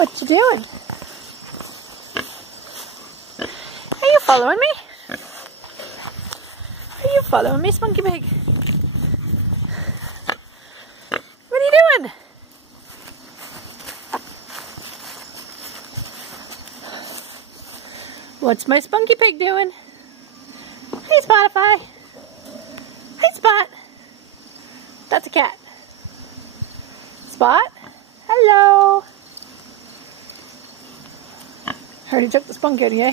What you doing? Are you following me? Are you following me, Spunky Pig? What are you doing? What's my Spunky Pig doing? Hey, Spotify. Hey, Spot. That's a cat. Spot. Hello. Heard he took the spunk out, eh?